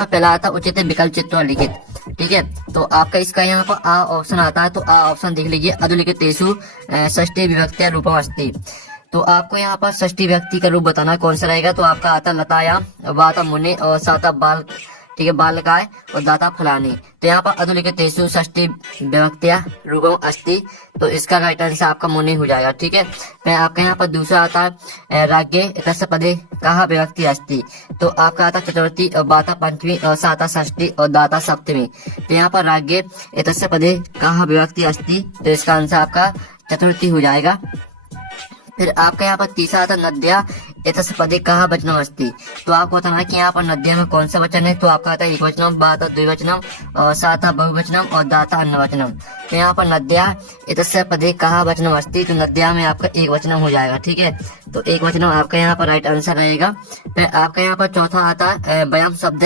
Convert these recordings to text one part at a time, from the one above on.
पहला आता उचित विकल्प चित्वा लिखित। ठीक है, तो आपका इसका यहाँ पर आ ऑप्शन आता है, तो आ ऑप्शन देख लीजिए। अधोलिखितेषु षष्ठी विभक्त्या रूपम अस्ति। तो आपको यहाँ पर षष्ठी व्यक्ति का रूप बताना कौन सा रहेगा। तो आपका आता लतायाम, वाता मुनि और साता बाल, ठीक है, बालकाय और दाता फलानी। तो यहाँ पर अधोलिखितेषु षष्ठी विभक्त्या रूपम अस्ति, तो इसका राइट आंसर आपका मुनि हो जाएगा। ठीक है, मैं आपका यहाँ पर दूसरा आता है राज्ञे तस्य पदे कहा विभक्ति अस्ति। तो आपका आता चतुर्थी और बाता पंचमी और साता षष्ठी और दाता सप्तमी। तो यहाँ पर राज्ञे तस्य पदे कहा विभक्ति अस्ति, तो इसका आंसर आपका चतुर्थी हो जाएगा। फिर आपका यहाँ पर तीसरा आता नद्या एतस्य पदे कहा वचनम अस्ति। तो आपको बताना है कि यहाँ पर नद्या में कौन सा वचन है। तो आपका आता है एक वचनम, बाता द्विवचनम और साता बहुवचनम और दाता अन्यवचनम। तो यहाँ पर नद्या एतस्य पदे कहा वचनम अस्ति, तो नद्या में आपका एक वचनम हो जाएगा। ठीक है, तो एक वचनम आपका यहाँ पर राइट आंसर रहेगा। फिर आपका यहाँ पर चौथा आता है वयम शब्द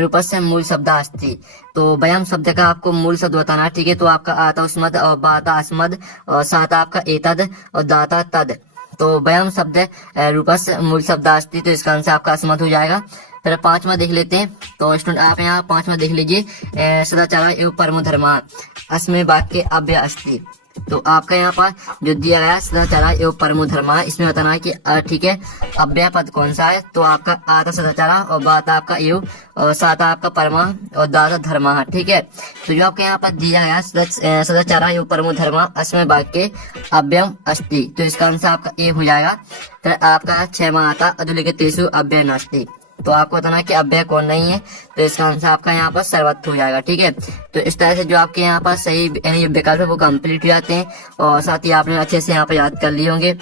रूपस्य मूल शब्द अस्ति। तो वयम शब्द का आपको मूल शब्द बताना है। ठीक है, तो आपका आता अस्मद और बाता अस्मद और साता आपका एतद और दाता तद। तो वयम शब्द रूपस्य मूल शब्द अस्ति, तो इसका आंसर आपका अस्मद हो जाएगा। फिर पांचवा देख लेते हैं। तो स्टूडेंट आप यहाँ पांचवा देख लीजिए, सदाचार एवं परमो धर्मा अस्मै वाक्य अव्यय अस्ति। तो आपका यहाँ पर जो दिया गया सदाचार एवं परमो धर्मा, इसमें बताना है कि ठीक है अव्यय पद कौन सा है। तो आपका आता सदाचार और बाता आपका एव और साता आपका परमा और दाता धर्मा। ठीक है, तो जो आपके यहाँ पर दिया गया सदाचार एवं परमो धर्मा अस्मै वाक्य अव्ययम अस्ति, तो इसका आंसर आपका ए हो जाएगा। फिर आपका छठवां आता अधोलिखितेषु अव्यय नास्ति। तो आपको बताना है कि अव्यय कौन नहीं है, तो इसका आंसर आपका यहाँ पर सर्वत्र हो जाएगा। ठीक है, तो इस तरह से जो आपके यहाँ पर सही यानी विकल्प है वो कंप्लीट हो जाते हैं और साथ ही आपने अच्छे से यहाँ पर याद कर लिए होंगे।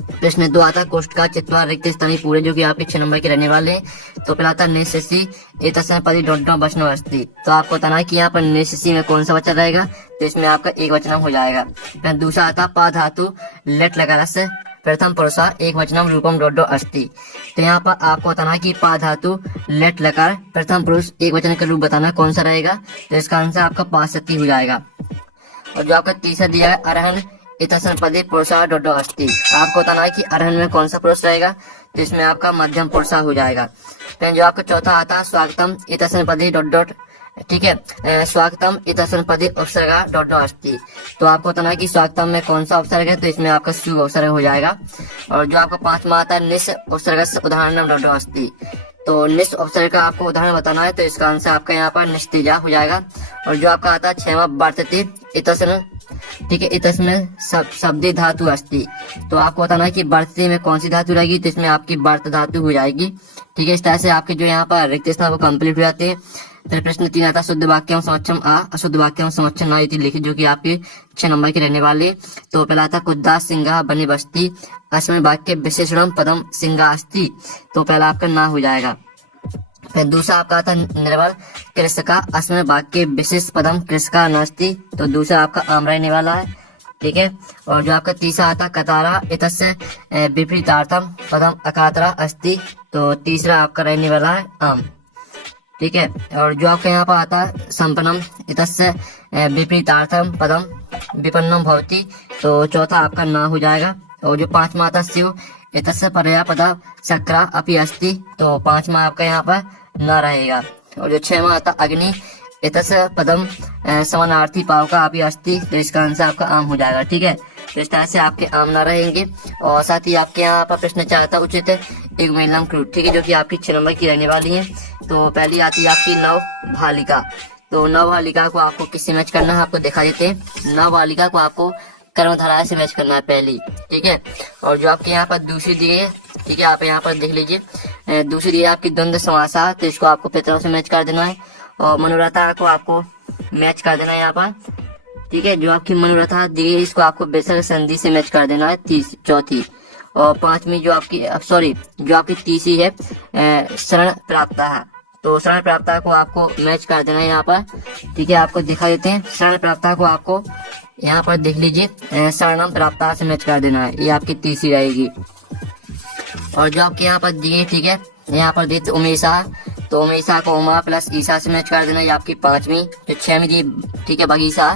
प्रश्न 2 आता कोष्ठ का चित्वा रिक्त स्थानीय पूरे, जो कि आपके 6 नंबर के रहने वाले हैं। तो पहला आता निशसी एतस्य पदे डॉट वचन अस्ति। तो आपको बताना है कि यहाँ पर निशसी में कौन सा वचन रहेगा, तो इसमें आपका एक वचन हो जाएगा। फिर दूसरा आता पा धातु लेट लगा प्रथम पुरुषा एक वचनम रूपम डोडो अस्ति। तो यहाँ पर आपको बताना है कि पा धातु लेट लकार प्रथम पुरुष एक वचन का रूप बताना कौन सा रहेगा, तो इसका आंसर आपका पाशती हो जाएगा। और जो आपका तीसरा दिया है अरहन इतसन पदे पुरुषा डोडो अस्ति। आपको बताना है कि अरहन में कौन सा पुरुष रहेगा, तो इसमें आपका मध्यम पुरुषा हो जाएगा। फिर जो आपका चौथा आता है स्वागतम इतसन पदे डॉट, ठीक है, स्वागतम इतसन पदे उपसर्गा डॉट अस्ति। तो आपको बताना है कि स्वागतम में कौन सा उपसर्ग है, तो इसमें आपका शुभ उपसर्ग हो जाएगा। और जो आपका पांचवा आता है निस उपसर्ग उदाहरण डॉट अस्ति। तो निस उपसर्ग का आपको उदाहरण बताना है, तो इसका आंसर आपका यहाँ पर निस्तेजा हो जाएगा। और जो आपका आता है छठवां वर्तते इतसन, ठीक है, इतस्में शब्दे धातु अस्ति। तो आपको बताना है कि वर्तते में कौन सी धातु रहेगी, तो इसमें आपकी वर्त धातु हो जाएगी। ठीक है, इस तरह से आपके जो यहाँ पर रिक्त स्थान वो कंप्लीट हो जाते हैं। फिर प्रश्न 3 आता शुद्ध वाक्यम समक्षम आ अशुद्ध वाक्यम समक्षम ना इति लिखित, जो कि आपके 6 नंबर के रहने वाले। तो पहला था कुद्दा सिंगा बनी बस्ती अस्मै वाक्य विशेषणम पदम सिंगा अस्ति। तो पहला आपका ना हो जाएगा। फिर दूसरा आपका आता निर्बल कृषका अस्मै वाक्य विशेष पदम कृषका नास्ति। तो दूसरा आपका आम रहने वाला है। ठीक है, और जो आपका तीसरा आता कतारा इतस्य विपरीतार्थम पदम अकातरा अस्ति। तो तीसरा आपका रहने वाला है आम। ठीक है, और जो आपका यहाँ पर आता है संपन्नम इतस्य विपरीतार्थम पदम विपन्नम भवति। तो चौथा आपका ना हो जाएगा। और जो पांचवा आता शिव इतस्य परया पदा सक्रा अपि अस्ति। तो पांचवा आपका यहाँ पर ना रहेगा। और जो छठवां आता अग्नि इतस्य पदम समानार्थी पाव का अपि अस्ति। तो इसका आंसर आपका आम हो जाएगा। ठीक है, तो इस तरह से आपके आम ना रहेंगे। और साथ ही आपके यहाँ पर प्रश्न चाहता उचित एक महिलाम क्रूट, ठीक है, जो कि आपकी 6 नंबर की रहने वाली है। तो पहली आती है आपकी नव भालिका। तो नव भालिका को आपको किससे मैच करना है आपको दिखा देते हैं। नव भालिका को आपको कर्मधारय से मैच करना है पहली। ठीक है, और जो आपके यहाँ पर दूसरी दी है, ठीक है, आप यहाँ पर देख लीजिए, दूसरी दी है आपकी द्वंद्व समासा। तो इसको आपको पितरों से मैच कर देना है। और मनोरथा को आपको मैच कर देना है यहाँ पर। ठीक है, जो आपकी मनोरथा दी है इसको आपको विसर्ग संधि से मैच कर देना है चौथी। और पांचवी जो आपकी जो आपकी तीसरी है शरण प्राप्ता है। तो शरण प्राप्ता को आपको मैच कर देना है यहाँ पर। ठीक है, आपको दिखा देते हैं। शरण प्राप्ता को आपको यहाँ पर देख लीजिए, शरणम प्राप्ता से मैच कर देना है, ये आपकी तीसरी रहेगी। और जो आपके यहाँ पर दिए, ठीक है, यहाँ पर देते उमेशा। तो उमेशा को उमा प्लस ईसा से मैच कर देना, ये आपकी पांचवी। जो 6वीं दी, ठीक है, बगीचा,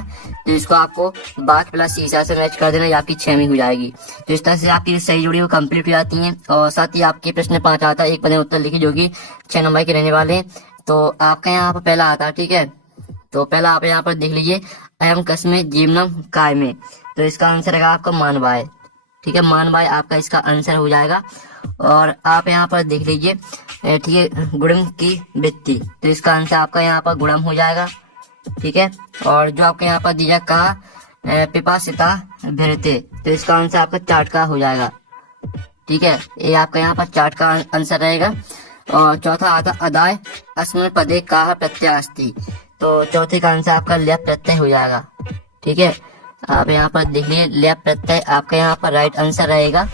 तो इसको आपको बाघ प्लस ईसा से मैच कर देना, ये आपकी 6वीं हो जाएगी। तो इस तरह से आपकी सही जोड़ी वो कंप्लीट हो जाती हैं। और साथ ही आपके प्रश्न 5 आता है एक पद में उत्तर लिखिए, जो कि 6 नंबर के रहने वाले हैं। तो आपका यहाँ पर पहला आता है, ठीक है। तो पहला आप यहाँ पर देख लीजिए, अयम कस्मे जीवनम काय में, तो इसका आंसर रहेगा आपका मानवाय, ठीक है। मानवाय आपका इसका आंसर हो जाएगा। और आप यहाँ पर देख लीजिए, ठीक है, गुणम की वृत्ति, तो इसका आंसर आपका यहाँ पर गुणम हो जाएगा, ठीक है। और जो आपके यहाँ पर दिया कहा पिपासिता भरते, तो इसका आंसर आपका चार्ट का हो जाएगा, ठीक है। ये आपका यहाँ पर चार्ट का आंसर रहेगा। और चौथा आता अदाय अस्मन पदे का प्रत्यय अस्ति, तो चौथे का आंसर आपका ल्यप प्रत्यय हो जाएगा, ठीक है। आप यहाँ पर देख लीजिए, ल्यप प्रत्यय आपका यहाँ पर राइट आंसर रहेगा।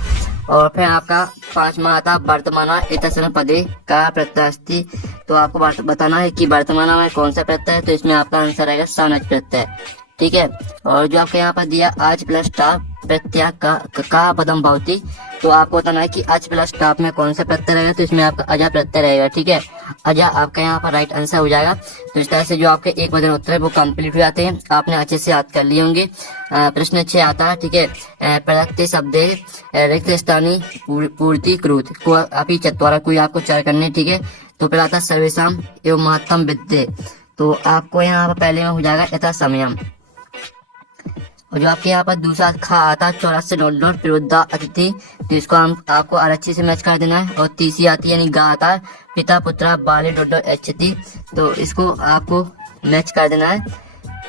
और फिर आपका पांचवा आता वर्तमान इतस्मिन पदे का प्रत्यय अस्ति, तो आपको बताना है कि वर्तमान में कौन सा प्रत्यय है, तो इसमें आपका आंसर रहेगा सानच प्रत्यय, ठीक है। और जो आपके यहाँ पर दिया आज प्लस स्टाफ प्रत्यय का पदम भवती, तो आपको बताना है कि आज प्लस स्टाफ में कौन सा प्रत्यय रहेगा, तो इसमें आपका अजा प्रत्यय रहेगा, ठीक है। अजा आपका यहाँ पर राइट आंसर हो जाएगा। तो इस तरह से जो आपके एक वजन उत्तर है वो कंप्लीट हो जाते हैं, आपने अच्छे से याद कर लिए होंगे। प्रश्न 6 आता है, ठीक है, प्रदत्ते शब्दे रिक्त स्थानी पूर्ति क्रूत को अभी चतवारा, कोई आपको चार करने, ठीक है। तो पहला आता सर्वेशम एवं महत्तम विद्ये, तो आपको यहाँ पर पहले में हो जाएगा यथा समयम। और जो आपके यहाँ पर दूसरा खा आता है 84 डॉट विरुद्धा अतिथि, तो इसको हम आपको आरक्षी से मैच कर देना है। और तीसरी आती है यानी गा आता है पिता पुत्रा बाले डॉट एचती, तो इसको आपको मैच कर देना है,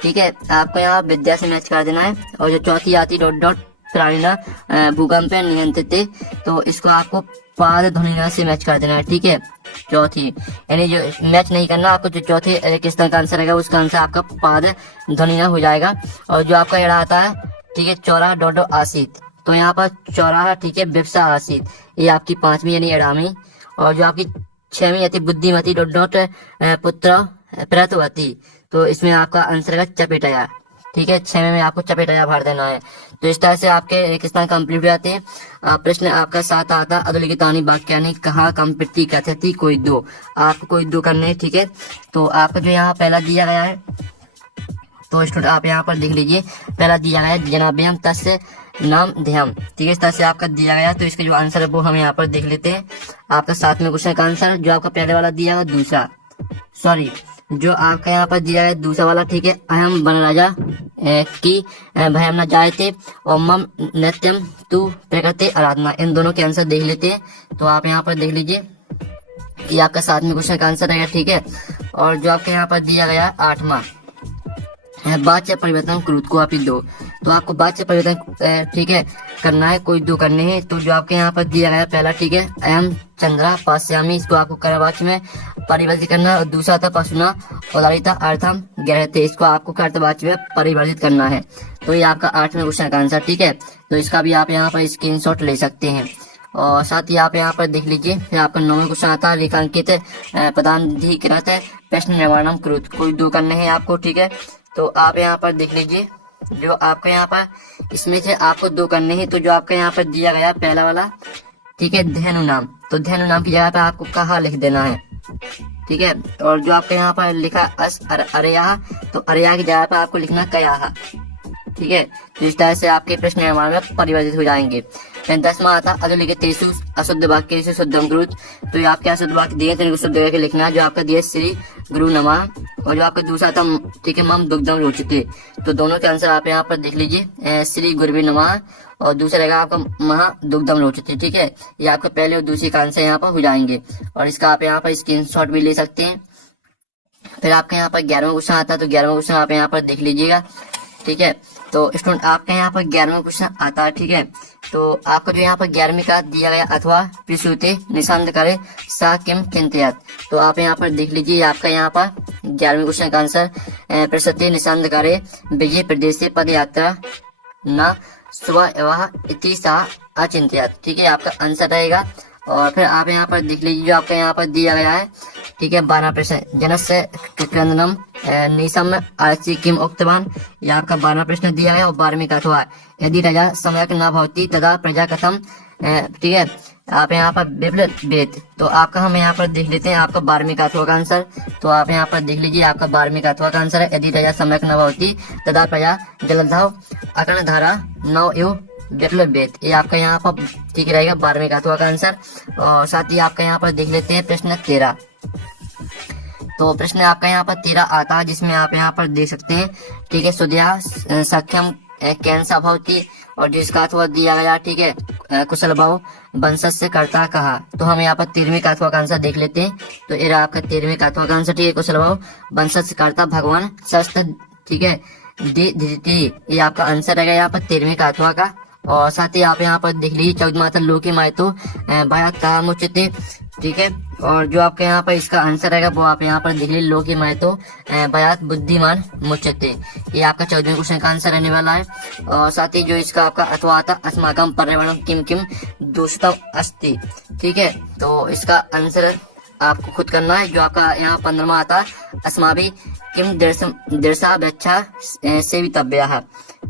ठीक है। आपको यहाँ विद्या से मैच कर देना है। और जो चौथी आती डॉट प्राणिना भूकंप नियंत्रित, तो इसको आपको पाद ध्वनिना से मैच कर देना है, ठीक है। चौथी यानी जो मैच नहीं करना आपको, जो चौथे किस तरह का आंसर रहेगा उसका आंसर आपका पाद ध्वनिना हो जाएगा। और जो आपका एड़ा आता है, ठीक है, चौराहा डॉट आसित, तो यहाँ पर चौराहा, ठीक है, व्यवसा आसित, ये आपकी पांचवी यानी एड़ामी। और जो आपकी छहवीं आती बुद्धिमती डॉट पुत्र प्रतवती, तो इसमें आपका आंसर है चपेटया, ठीक है। 6 में आपको चपेटया भर देना है। तो इस तरह से आपके किस्तान कंप्लीट हो जाते हैं। प्रश्न आपका 7 आता अधोलिखितानि वाक्यानि कहा कंप्रीति कथयति कोई दो, आपको कोई दो करने, ठीक है। तो आपको जो यहाँ पहला दिया गया है, तो स्टूडेंट आप यहाँ पर देख लीजिए, पहला दिया गया है जनाभ्यम तस्य नाम ध्यम, ठीक है। इस तरह से आपका दिया गया, तो इसका जो आंसर है वो हम यहाँ पर देख लेते हैं। आपका 7वें क्वेश्चन का आंसर जो आपका पहले वाला दिया है दूसरा, सॉरी जो आपका यहाँ पर दिया है दूसरा वाला, ठीक है, अहम वन राजा की भयम न जाए थे और मम नृत्यम तू प्रकृति आराधना, इन दोनों के आंसर देख लेते हैं। तो आप यहाँ पर देख लीजिए, ये आपका 7वें क्वेश्चन का आंसर रहेगा, ठीक है। और जो आपके यहाँ पर दिया गया 8वां वाच्य परिवर्तन क्रूत को आप दो, तो आपको वाच्य परिवर्तन, ठीक है, करना है, कोई दो करने हैं। तो जो आपके यहाँ पर दिया गया पहला, ठीक है, अयम चंद्रा पास्यामी, इसको आपको कर्तवाच्य में परिवर्तित करना है। और दूसरा था पशुना उदारिता अर्थम गहते, इसको आपको कर्तवाच्य में परिवर्तित करना है। तो ये आपका 8वें क्वेश्चन का आंसर, ठीक है। तो इसका भी आप यहाँ पर स्क्रीनशॉट ले सकते हैं। और साथ ही आप यहाँ पर देख लीजिए, फिर आपका 9वां क्वेश्चन आता है रेखांकित प्रधानाधिकृत प्रश्न निर्माणम क्रूत, कोई दो करने हैं आपको, ठीक है। तो आप यहाँ पर देख लीजिए, जो आपका यहाँ पर इसमें से आपको दो करने हैं। तो जो आपका यहाँ पर दिया गया पहला वाला, ठीक है, धेनु नाम, तो धेनु नाम की जगह पे आपको कहा लिख देना है, ठीक है। और जो आपके यहाँ पर लिखा अस अरया, तो अरया की जगह पे आपको लिखना कया, ठीक है। तो इस तरह से आपके प्रश्न निर्माण में परिवर्तित हो जाएंगे। फिर 10वां आता अधोलिखित तेषु अशुद्ध वाक्य शुद्धम क्रूत, तो ये आपके अशुद्ध वाक्य दिए तो इनको शुद्ध करके लिखना है। जो आपका दिया श्री गुरु नमः, और जो आपका दूसरा था, ठीक है, मम दुग्धम रोचते, तो दोनों के आंसर आप यहाँ पर देख लीजिए, श्री गुरुवे नमः, और दूसरा रहेगा आपका महा दुग्धम रोचते, ठीक है। ये आपका पहले और दूसरे का आंसर यहाँ पर हो जाएंगे। और इसका आप यहाँ पर स्क्रीनशॉट भी ले सकते हैं। फिर आपके यहाँ पर 11वां क्वेश्चन आता है, तो 11वां क्वेश्चन आप यहाँ पर देख लीजिएगा, ठीक है। तो स्टूडेंट आपके यहाँ पर 11वां क्वेश्चन आता है, ठीक है। तो आपको जो यहाँ पर 11वीं का दिया गया अथवा प्रसूते निशान करे सा किम किंतयात, तो आप यहाँ पर देख लीजिए, आपका यहाँ पर 11वें क्वेश्चन का आंसर प्रसूते निशान करे विजय प्रदेश से पद यात्रा न स्व इति सा अचिंत्यात, ठीक है, आपका आंसर रहेगा। और फिर आप यहाँ पर देख लीजिए, जो आपका यहाँ पर दिया गया है, ठीक है, 12 प्रश्न जनस्य क्रंदनम निशम आरसी किम उक्तवान, ये आपका 12 प्रश्न दिया है। और 12वीं का अथवा यदि राजा सम्यक न भवती तदा प्रजा कथम, ठीक है, आप यहाँ पर विप्लव वेद, तो आपका हम यहाँ पर देख लेते हैं आपका 12वीं का अथवा का आंसर। तो आप यहाँ पर देख लीजिए, आपका 12वीं का अथवा का आंसर है यदि राजा सम्यक न भवती तदा प्रजा जलधाव अकर्ण धारा नव एवं विप्लव वेद, ये आपका यहाँ पर ठीक रहेगा 12वीं का अथवा का आंसर। और साथ ही आपका यहाँ पर देख लेते हैं प्रश्न 13, तो प्रश्न आपका यहाँ पर 13 आता है, जिसमें आप यहाँ पर देख सकते हैं, ठीक है। सुधिया सक्षम कैंसा भवती, और जिसका अथवा दिया गया, ठीक है, कुशल भाव वंशज से करता कहा। तो हम यहाँ पर 13वें का अथवा का आंसर देख लेते हैं। तो ये रहा आपका 13वें का अथवा का आंसर, ठीक है, कुशल भाव वंशज से करता भगवान शस्त्र, ठीक है, ये आपका आंसर रहेगा यहाँ पर 13वें का अथवा का। और साथ ही आप यहाँ पर देख लीजिए 14 माता लोके मायतो भयात कहा मुचते, ठीक है। और जो आपका यहाँ पर इसका आंसर रहेगा वो आप यहाँ पर देख लीजिए, लोके मायतो भयात बुद्धिमान मुचते, ये आपका 14वें क्वेश्चन का आंसर रहने वाला है। और साथ ही जो इसका आपका अथवा आता अस्माकम पर्यावरण किम किम दूषितम अस्ति, ठीक है। तो इसका आंसर आपको खुद करना है। जो आपका यहाँ 15वां आता है अस्माभि किम दर्शा व्यक्षा सेवितव्यः,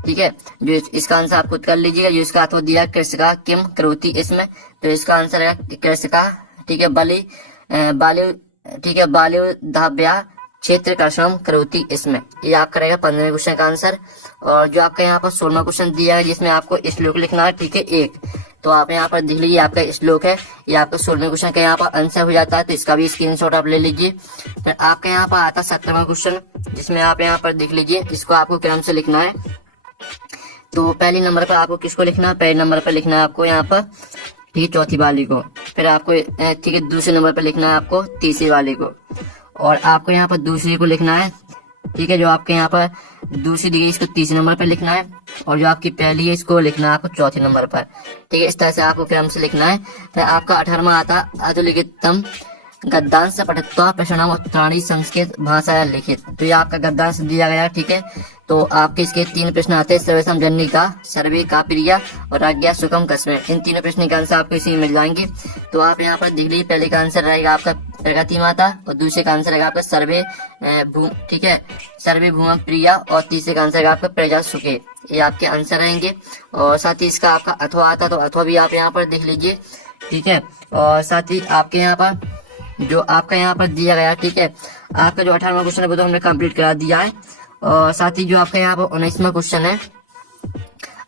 ठीक है। जो इसका आंसर आप खुद कर लीजिएगा। जो इसका अथवा दिया कृषका किम करोति इसमें, तो इसका आंसर है कृषका, ठीक है, बाली, ठीक है, बाल्योधाभ्या क्षेत्र कर्षम करोति इसमें, ये आपका रहेगा 15वें क्वेश्चन का आंसर। और जो आपका यहाँ पर 16वां क्वेश्चन दिया है, जिसमें आपको श्लोक लिखना है, ठीक है, एक। तो आप यहाँ पर देख लीजिए आपका श्लोक है, ये आपका 16वें क्वेश्चन का यहाँ पर आंसर हो जाता है। तो इसका भी स्क्रीनशॉट आप ले लीजिए। फिर आपका यहाँ पर आता है 17वां क्वेश्चन, जिसमें आप यहाँ पर देख लीजिए, इसको आपको क्रम से लिखना है। तो पहले नंबर पर आपको किसको लिखना है? पहले नंबर पर लिखना है आपको यहाँ पर, ठीक है, चौथी वाली को। फिर आपको, ठीक है, दूसरे नंबर पर लिखना है आपको तीसरी वाली को। और आपको यहाँ पर दूसरी को लिखना है, ठीक है, जो आपके यहाँ पर दूसरी दी गई इसको तीसरे नंबर पर लिखना है। और जो आपकी पहली है इसको लिखना है आपको चौथे नंबर पर, ठीक है। इस तरह से आपको क्रम से लिखना है। फिर आपका 18वां आता अधुलिखितम गद्यांश पठत्वा प्रश्नम उत्तराणी संस्कृत भाषा लिखित, तो ये आपका गद्यांश दिया गया, ठीक है। तो आपके इसके 3 प्रश्न आते हैं, सर्वेशम जननी का, सर्वे का प्रिया और आज्ञा सुखम कस्मे। इन तीनों प्रश्न के आंसर आपको इसी में मिल जाएंगे। तो आप यहाँ पर देख लीजिए, पहले का आंसर रहेगा आपका प्रगति माता, और दूसरे का आंसर रहेगा आपका सर्वे ठीक है, सर्वे भूमि प्रिया, और तीसरे का आंसर रहेगा आपका प्रजा सुखे। ये आपके आंसर रहेंगे। और साथ ही इसका आपका अथवा आता, तो अथवा भी आप यहाँ पर देख लीजिए, ठीक है। और साथ ही आपके यहाँ पर जो आपका यहाँ पर दिया गया, ठीक है, आपका जो 18वां क्वेश्चन है वो तो हमने कंप्लीट करा दिया है। और साथ ही जो आपका यहाँ पर 19वां क्वेश्चन है,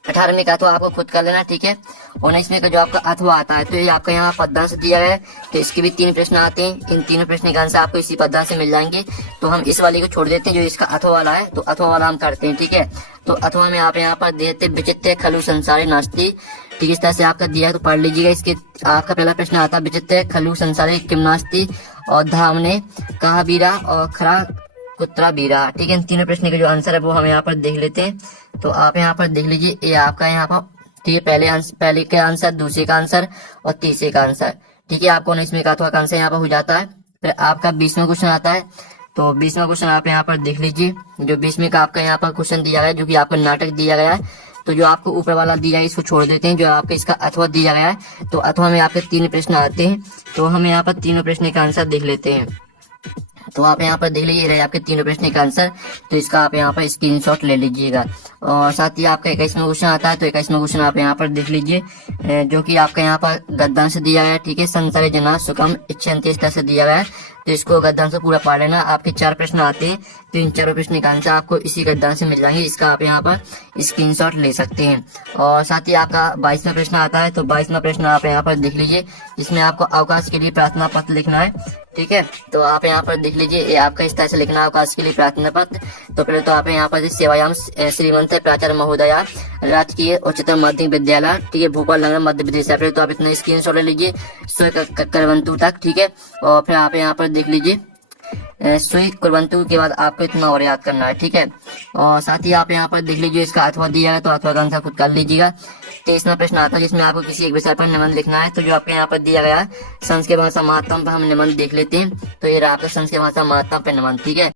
18वें का अथवा आपको खुद कर लेना, ठीक है। 19वें का जो आपका अथवा आता है, तो ये आपका यहाँ पदनाम से दिया गया है। तो इसके भी 3 प्रश्न आते हैं, इन तीनों प्रश्न के आंसर आपको इसी पदनाम से मिल जाएंगे। तो हम इस वाले को छोड़ देते हैं, जो इसका अथवा वाला है, तो अथवा वाला हम करते हैं, ठीक है। तो अथवा में आप यहाँ पर देते विचित्र खलु संसारे नास्ति, ठीक है, इस तरह से आपका दिया है, तो पढ़ लीजिएगा। इसके आपका पहला प्रश्न आता है विचित्र खलु संसारे किम नास्ति, और धामने कहा बीरा, और खरा कुत्रा बीरा, ठीक है। इन तीनों प्रश्न के जो आंसर है वो हम यहाँ पर देख लेते हैं। तो आप यहाँ पर देख लीजिए, ये आपका यहाँ पर, ठीक है, पहले का आंसर, दूसरे का आंसर और तीसरे का आंसर, ठीक है। आपको 19वें का अथवा का आंसर यहाँ पर हो जाता है। फिर आपका 20वां क्वेश्चन आता है। तो 20वां क्वेश्चन आप यहाँ पर देख लीजिए, जो 20वें का आपका यहाँ पर क्वेश्चन दिया गया है, जो कि आपका नाटक दिया गया है। तो जो आपको ऊपर वाला दिया है इसको छोड़ देते हैं, जो आपका इसका अथवा दिया गया है। तो अथवा में आपके 3 प्रश्न आते हैं, तो हम यहाँ पर तीनों प्रश्न का आंसर देख लेते हैं। तो आप यहाँ पर देख लीजिए, रहे आपके 3 प्रश्न का आंसर। तो इसका आप यहाँ पर स्क्रीनशॉट ले लीजिएगा। और साथ ही आपका 21वां क्वेश्चन आता है। तो 21वां क्वेश्चन आप यहाँ पर देख लीजिए, जो कि आपका यहाँ पर गद्यांश दिया गया है, ठीक है। संसारे जना सुखम इच्छन्ति, इस तरह से दिया गया है। तो इसको गद्यांश से पूरा पढ़ लेना। आपके 4 प्रश्न आते हैं, तो इन 4 प्रश्न का आंसर आपको इसी गद्यांश से मिल जाएंगे। इसका आप यहाँ पर स्क्रीनशॉट ले सकते हैं। और साथ ही आपका 22वां प्रश्न आता है। तो 22वां प्रश्न आप यहाँ पर देख लीजिए, जिसमें आपको अवकाश के लिए प्रार्थना पत्र लिखना है, ठीक है। तो आप यहाँ पर देख लीजिए, ये आपका इस तरह से लिखना है, अवकाश के लिए प्रार्थना पत्र। तो पहले तो आप यहाँ पर सेवायाम श्रीमंत प्राचार्य महोदया राजकीय उच्चतर माध्यमिक विद्यालय, ठीक है, भोपाल नगर मध्य प्रदेश। फिर तो आप इतना स्क्रीनशॉट ले लीजिए करवंतु तक, ठीक है। और फिर आप यहाँ पर देख लीजिए सुई कुरवंतु के बाद आपको इतना और याद करना है, ठीक है। और साथ ही आप यहाँ पर देख लीजिए, इसका अथवा दिया है, तो अथवा का आंसर खुद कर लीजिएगा। 23वां प्रश्न आता है, जिसमें आपको किसी एक विषय पर निबंध लिखना है। तो जो आपके यहाँ पर दिया गया है संस्कृत भाषा महत्तम पर हम निबंध देख लेते हैं। तो ये रहा आपका संस्कृत भाषा महत्तम पर निबंध, ठीक है।